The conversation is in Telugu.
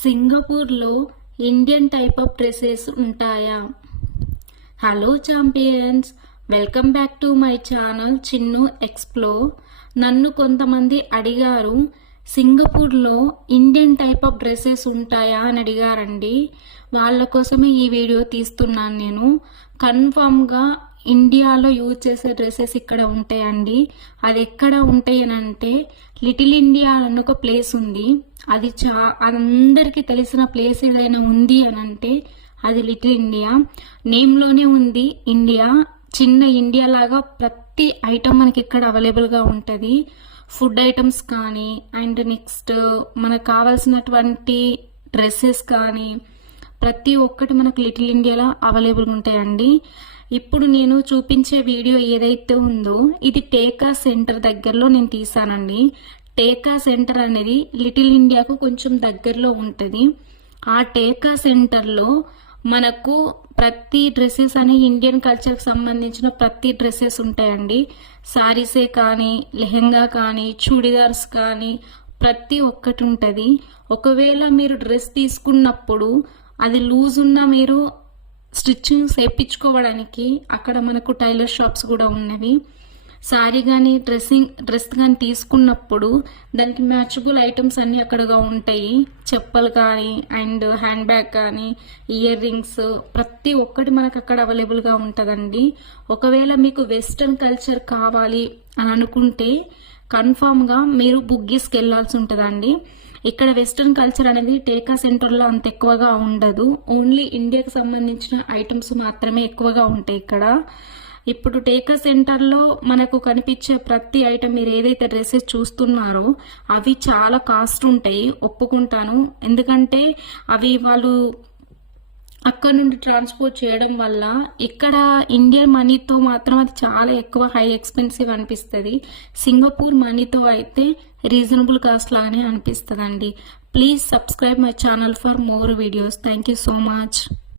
సింగపూర్లో ఇండియన్ టైప్ ఆఫ్ డ్రెస్సెస్ ఉంటాయా? Hello champions, welcome back to my channel Chinnu explore. నన్ను కొంతమంది అడిగారు, సింగపూర్లో ఇండియన్ టైప్ ఆఫ్ డ్రెస్సెస్ ఉంటాయా అని అడిగారండి. వాళ్ళ కోసమే ఈ వీడియో తీస్తున్నాను నేను. కన్ఫామ్గా ఇండియాలో యూజ్ చేసే డ్రెస్సెస్ ఇక్కడ ఉంటాయండి. అది ఎక్కడ ఉంటాయి అని అంటే, లిటిల్ ఇండియా అని ఒక ప్లేస్ ఉంది. అది అందరికీ తెలిసిన ప్లేస్ ఏదైనా ఉంది అని అంటే అది లిటిల్ ఇండియా. నేమ్లోనే ఉంది ఇండియా. చిన్న ఇండియా లాగా ప్రతి ఐటమ్ మనకి ఇక్కడ అవైలబుల్గా ఉంటుంది. ఫుడ్ ఐటమ్స్ కానీ, అండ్ నెక్స్ట్ మనకు కావాల్సినటువంటి డ్రెస్సెస్ కానీ ప్రతి ఒక్కటి మనకు లిటిల్ ఇండియాలో అవైలబుల్గా ఉంటాయండి. ఇప్పుడు నేను చూపించే వీడియో ఏదైతే ఉందో ఇది టేకా సెంటర్ దగ్గరలో నేను తీసానండి. టేకా సెంటర్ అనేది లిటిల్ ఇండియాకు కొంచెం దగ్గరలో ఉంటుంది. ఆ టేకా సెంటర్లో మనకు ప్రతి డ్రెస్సెస్ అని ఇండియన్ కల్చర్కి సంబంధించిన ప్రతి డ్రెస్సెస్ ఉంటాయండి. శారీసే కానీ, లెహెంగా కానీ, చూడిదార్స్ కానీ ప్రతి ఒక్కటి ఉంటుంది. ఒకవేళ మీరు డ్రెస్ తీసుకున్నప్పుడు అది లూజ్ ఉన్నా మీరు స్టిచ్చింగ్ చేయించుకోవడానికి అక్కడ మనకు టైలర్ షాప్స్ కూడా ఉన్నవి. శారీ కానీ డ్రెస్ కానీ తీసుకున్నప్పుడు దానికి మ్యాచబుల్ ఐటమ్స్ అన్నీ అక్కడగా ఉంటాయి. చెప్పులు కానీ, అండ్ హ్యాండ్ బ్యాగ్ కానీ, ఇయర్ రింగ్స్ ప్రతి ఒక్కటి మనకు అక్కడ అవైలబుల్గా ఉంటుందండి. ఒకవేళ మీకు వెస్ట్రన్ కల్చర్ కావాలి అని అనుకుంటే కన్ఫామ్గా మీరు బుగ్గీస్కి వెళ్ళాల్సి ఉంటుందండి. ఇక్కడ వెస్ట్రన్ కల్చర్ అనేది టేకా సెంటర్లో అంత ఎక్కువగా ఉండదు. ఓన్లీ ఇండియాకి సంబంధించిన ఐటమ్స్ మాత్రమే ఎక్కువగా ఉంటాయి ఇక్కడ. ఇప్పుడు టేకా సెంటర్లో మనకు కనిపించే ప్రతి ఐటమ్, మీరు ఏదైతే డ్రెస్సెస్ చూస్తున్నారో అవి చాలా కాస్ట్ ఉంటాయి, ఒప్పుకుంటాను. ఎందుకంటే అవి వాళ్ళు అక్కడ నుండి ట్రాన్స్పోర్ట్ చేయడం వల్ల ఇక్కడ ఇండియన్ మనీతో మాత్రం అది చాలా ఎక్కువ హై ఎక్స్పెన్సివ్ అనిపిస్తుంది. సింగపూర్ మనీతో అయితే రీజనబుల్ కాస్ట్ లాగానే అనిపిస్తుంది అండి. Please subscribe my channel for more videos. Thank you so much.